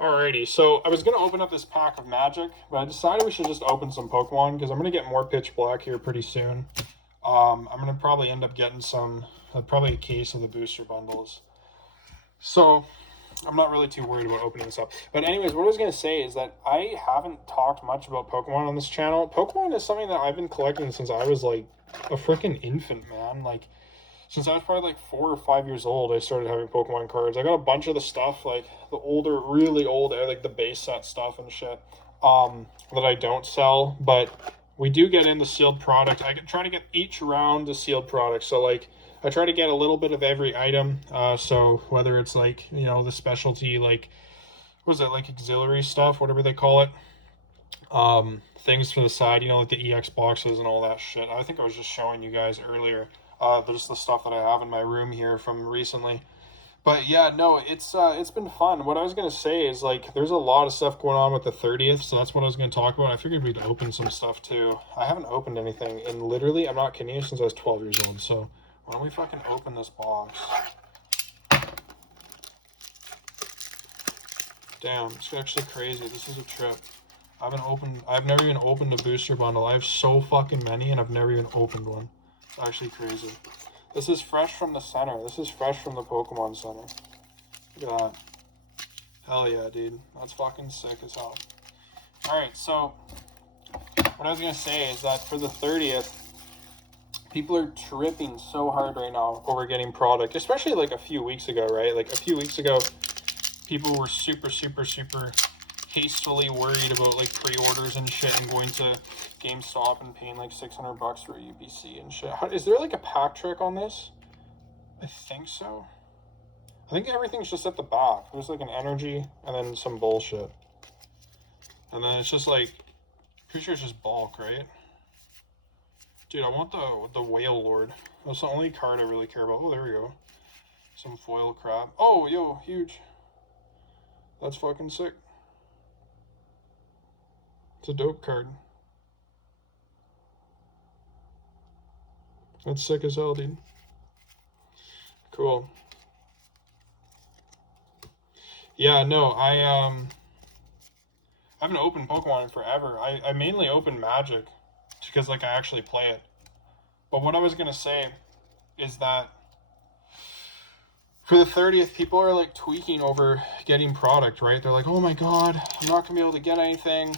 Alrighty, so I was going to open up this pack of Magic, but I decided we should just open some Pokemon because I'm going to get more Pitch Black here pretty soon. I'm going to probably end up getting some, probably a case of the booster bundles. So I'm not really too worried about opening this up. But anyways, what I was going to say is that I haven't talked much about Pokemon on this channel. Pokemon is something that I've been collecting since I was like a freaking infant, man. Like, since I was probably like 4 or 5 years old, I started having Pokemon cards. I got a bunch of the stuff, like the older, really old, like the base set stuff and shit, that I don't sell. But we do get in the sealed product. I try to get each round the sealed product. So like, I try to get a little bit of every item. So whether it's like, you know, the specialty, like, what is it, like auxiliary stuff, whatever they call it. Things for the side, you know, like the EX boxes and all that shit. I think I was just showing you guys earlier. There's the stuff that I have in my room here from recently. But yeah, no, it's been fun. What I was gonna say is like there's a lot of stuff going on with the 30th, so that's what I was gonna talk about. I figured we'd open some stuff too. I haven't opened anything in literally, I'm not kidding you, since I was 12 years old. So why don't we fucking open this box? Damn, it's actually crazy. This is a trip. I've never even opened a booster bundle. I have so fucking many and I've never even opened one. It's actually crazy. This is fresh from the center. This is fresh from the Pokemon Center. Look at that. Hell yeah, dude. That's fucking sick as hell. Alright, so what I was going to say is that for the 30th, people are tripping so hard right now over getting product, especially like a few weeks ago, right? Like a few weeks ago, people were super hastily worried about like pre-orders and shit and going to GameStop and paying like $600 for a UPC and shit. Is there like a pack trick on this? I think so. I think everything's just at the back. There's like an energy and then some bullshit. And then it's just like, pretty sure it's just bulk, right? Dude, I want the Whale Lord. That's the only card I really care about. Oh, there we go. Some foil crap. Oh, yo, huge. That's fucking sick. It's a dope card. That's sick as hell, dude. Cool. Yeah, no, I haven't opened Pokemon in forever. I mainly open Magic because like I actually play it. But what I was gonna say is that for the 30th, people are like tweaking over getting product, right? They're like, oh my god, I'm not gonna be able to get anything.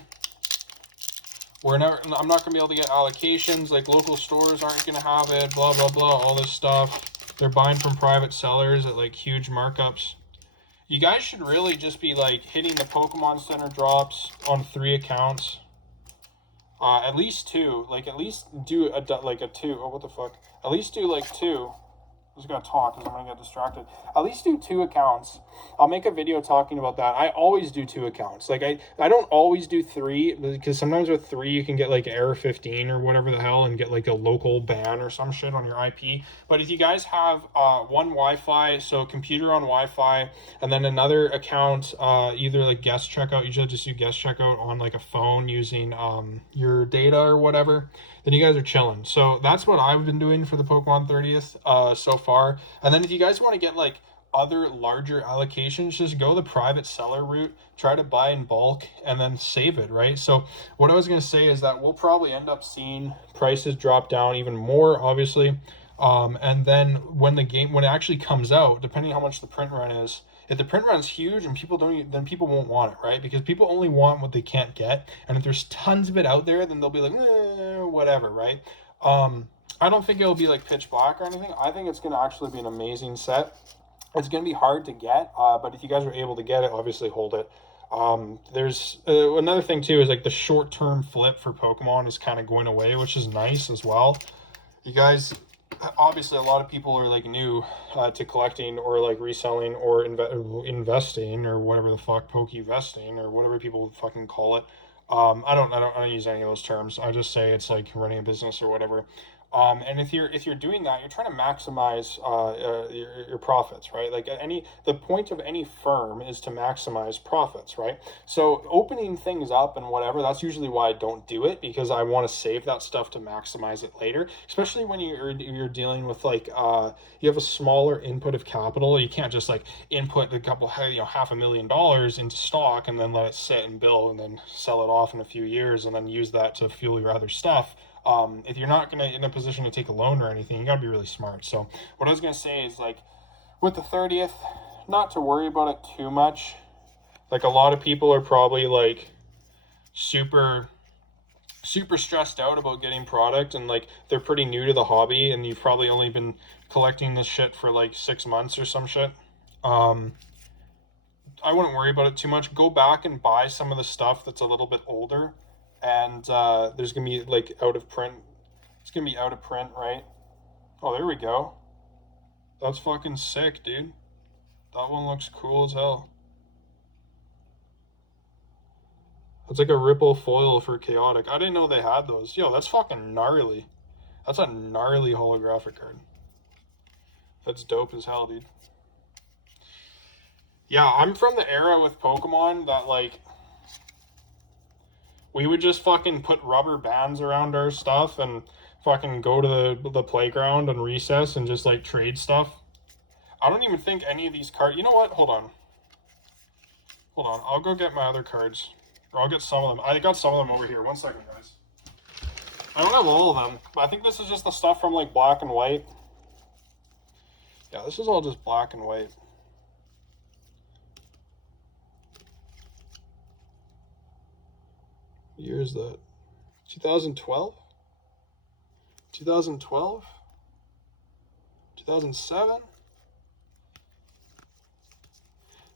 I'm not going to be able to get allocations, like local stores aren't going to have it, blah, blah, blah, all this stuff. They're buying from private sellers at like huge markups. You guys should really just be like hitting the Pokemon Center drops on 3 accounts. At least 2. Like at least do a 2. Oh, what the fuck? At least do like 2. I just gotta talk because I'm gonna get distracted. At least do 2 accounts. I'll make a video talking about that. I always do 2 accounts. Like I don't always do 3 because sometimes with 3 you can get like error 15 or whatever the hell and get like a local ban or some shit on your IP. But if you guys have one Wi-Fi, so computer on Wi-Fi, and then another account, either like guest checkout, usually just do guest checkout on like a phone using your data or whatever, then you guys are chilling. So that's what I've been doing for the Pokemon 30th so far. And then if you guys want to get like other larger allocations, just go the private seller route, try to buy in bulk and then save it, right? So what I was going to say is that we'll probably end up seeing prices drop down even more, obviously. And then when it actually comes out, depending on how much the print run is, if the print run's huge and people don't, then people won't want it, right? Because people only want what they can't get. And if there's tons of it out there, then they'll be like, whatever, right? I don't think it'll be like pitch black or anything. I think it's going to actually be an amazing set. It's going to be hard to get, but if you guys are able to get it, obviously hold it. There's another thing too is like the short-term flip for Pokemon is kind of going away, which is nice as well. You guys, obviously a lot of people are like new to collecting or like reselling or investing or whatever the fuck, Pokevesting or whatever people fucking call it. I don't use any of those terms. I just say it's like running a business or whatever. And if you're doing that, you're trying to maximize your profits, right? Like the point of any firm is to maximize profits, right? So opening things up and whatever, that's usually why I don't do it, because I want to save that stuff to maximize it later. Especially when you're dealing with like you have a smaller input of capital. You can't just like input a couple $500,000 into stock and then let it sit and build and then sell it off in a few years and then use that to fuel your other stuff. If you're not gonna in a position to take a loan or anything, you gotta be really smart. So what I was gonna say is, like, with the 30th, not to worry about it too much. Like, a lot of people are probably like super stressed out about getting product, and like they're pretty new to the hobby, and you've probably only been collecting this shit for like 6 months or some shit. I wouldn't worry about it too much. Go back and buy some of the stuff that's a little bit older, and there's gonna be like out of print. It's gonna be out of print, right? Oh, there we go. That's fucking sick, dude. That one looks cool as hell. It's like a ripple foil for chaotic. I didn't know they had those. Yo, that's fucking gnarly. That's a gnarly holographic card. That's dope as hell, dude. Yeah, I'm from the era with Pokemon that, like, we would just fucking put rubber bands around our stuff and fucking go to the playground on recess and just, like, trade stuff. I don't even think any of these cards... You know what? Hold on. I'll go get my other cards. Or I'll get some of them. I got some of them over here. 1 second, guys. I don't have all of them. I think this is just the stuff from, like, black and white. Yeah, this is all just black and white. What year is that? 2012? 2012? 2007?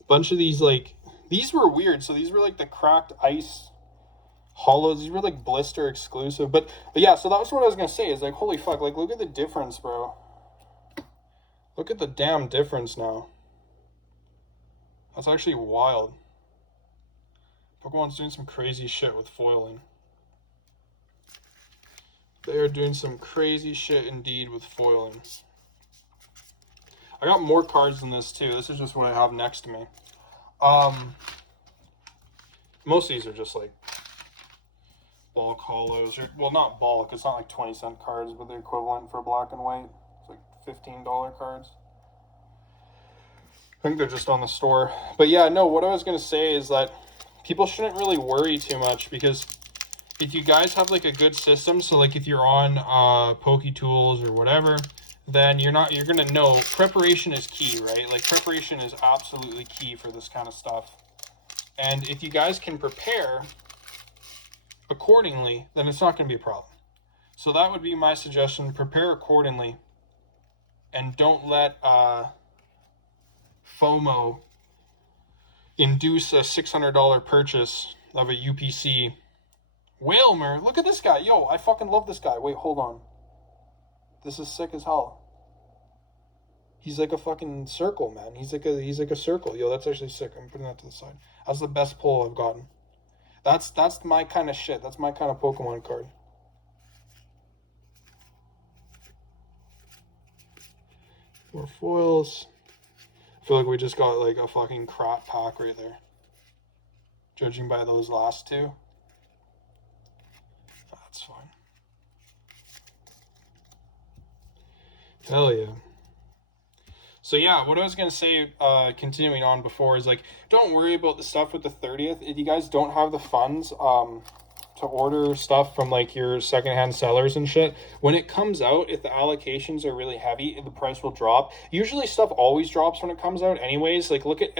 Bunch of these, like, these were weird. So these were like the cracked ice hollows. These were like blister exclusive. But yeah, so that was what I was gonna say, is like, holy fuck, like, look at the difference, bro. Look at the damn difference now. That's actually wild. Pokemon's doing some crazy shit with foiling. They are doing some crazy shit indeed with foiling. I got more cards than this too. This is just what I have next to me. Most of these are just like bulk hollows. Well, not bulk. It's not like 20-cent cards, but the equivalent for black and white. It's like $15 cards. I think they're just on the store. But yeah, no, what I was going to say is that people shouldn't really worry too much, because if you guys have like a good system, so like if you're on PokeTools or whatever, then you're going to know preparation is key, right? Like, preparation is absolutely key for this kind of stuff. And if you guys can prepare accordingly, then it's not going to be a problem. So that would be my suggestion. Prepare accordingly, and don't let FOMO induce a $600 purchase of a UPC. Whalmer, look at this guy. Yo, I fucking love this guy. Wait, hold on. This is sick as hell. He's like a fucking circle, man. He's like a circle. Yo, that's actually sick. I'm putting that to the side. That's the best pull I've gotten. That's my kind of shit. That's my kind of Pokemon card. More foils. I feel like we just got like a fucking crap pack right there, judging by those last two. That's fine. Hell yeah. So yeah, what I was going to say, continuing on before, is like, don't worry about the stuff with the 30th. If you guys don't have the funds to order stuff from like your secondhand sellers and shit, when it comes out, if the allocations are really heavy, the price will drop. Usually stuff always drops when it comes out anyways. Like, look at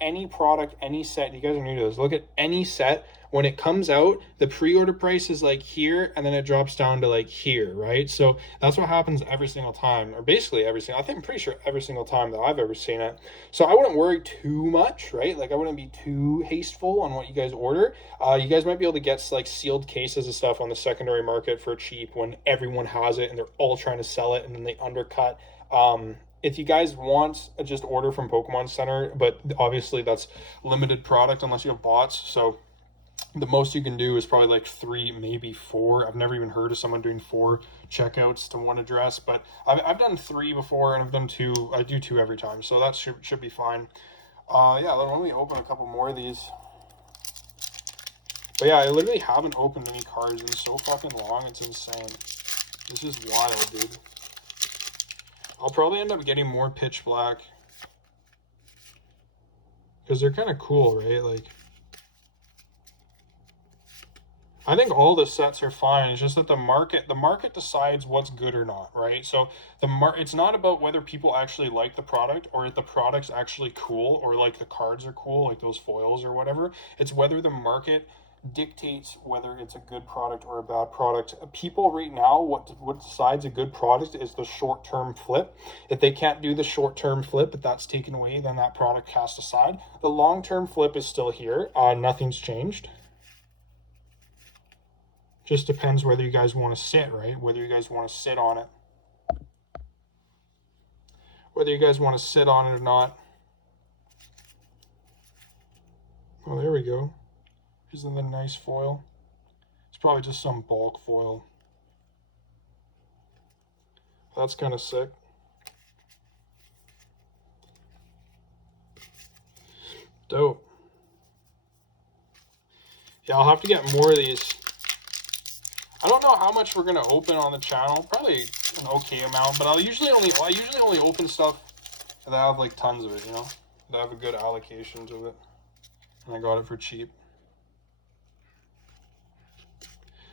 any product, any set. You guys are new to this. Look at any set. When it comes out, the pre-order price is like here, and then it drops down to like here, right? So that's what happens every single time, or basically every single, I think I'm pretty sure every single time that I've ever seen it. So I wouldn't worry too much, right? Like, I wouldn't be too hasteful on what you guys order. You guys might be able to get like sealed cases of stuff on the secondary market for cheap when everyone has it and they're all trying to sell it, and then they undercut. If you guys want, just order from Pokemon Center, but obviously that's limited product unless you have bots. So The most you can do is probably like 3, maybe 4. I've never even heard of someone doing 4 checkouts to one address, but I've done 3 before, and I've done 2. I do 2 every time, so that should be fine. Yeah, let me open a couple more of these. But yeah, I literally haven't opened any cards in so fucking long, it's insane. This is wild, dude. I'll probably end up getting more Pitch Black, because they're kind of cool, right? Like, I think all the sets are fine. It's just that the market decides what's good or not, right? So it's not about whether people actually like the product or if the product's actually cool or like the cards are cool, like those foils or whatever. It's whether the market dictates whether it's a good product or a bad product. People right now, what decides a good product is the short-term flip. If they can't do the short-term flip, if that's taken away, then that product cast aside. The long-term flip is still here. Nothing's changed. Just depends whether you guys want to sit, right? Whether you guys want to sit on it. Whether you guys want to sit on it or not. Oh, there we go. Isn't that a nice foil? It's probably just some bulk foil. That's kind of sick. Dope. Yeah, I'll have to get more of these. I don't know how much we're gonna open on the channel. Probably an okay amount, but I usually only open stuff that have like tons of it, you know, that have a good allocation to it, and I got it for cheap.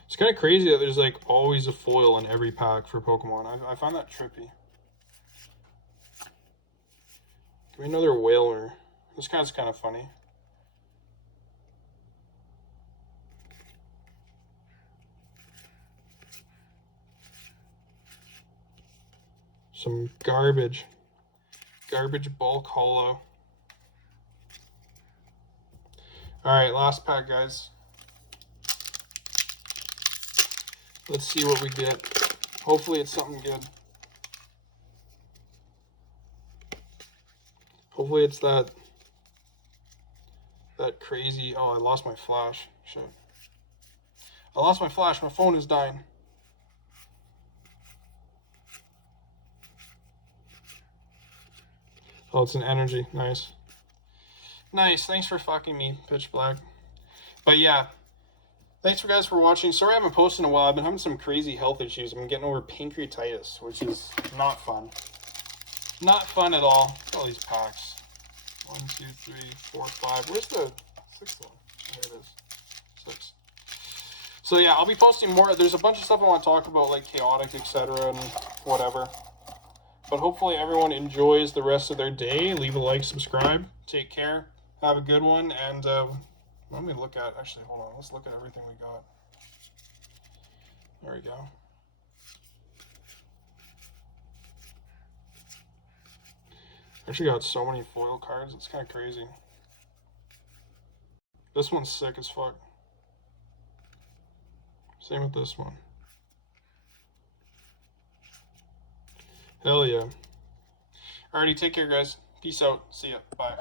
It's kind of crazy that there's like always a foil in every pack for Pokemon. I find that trippy. Give me another Whaler. This guy's kind of funny. Some garbage bulk holo. All right, last pack, guys. Let's see what we get. Hopefully it's something good. Hopefully it's that crazy. Oh, I lost my flash. Shit. I lost my flash. My phone is dying. Oh, it's an energy. Nice. Nice. Thanks for fucking me, Pitch Black. But yeah. Thanks for guys for watching. Sorry I haven't posted in a while. I've been having some crazy health issues. I'm getting over pancreatitis, which is not fun. Not fun at all. Look at all these packs. 1, 2, 3, 4, 5. Where's the 6th one? There it is. 6. So yeah, I'll be posting more. There's a bunch of stuff I want to talk about, like chaotic, etc. and whatever. But hopefully everyone enjoys the rest of their day. Leave a like, subscribe. Take care. Have a good one. And let me look at, actually, hold on. Let's look at everything we got. There we go. Actually got so many foil cards. It's kind of crazy. This one's sick as fuck. Same with this one. Hell yeah. Alrighty, take care, guys. Peace out. See ya. Bye.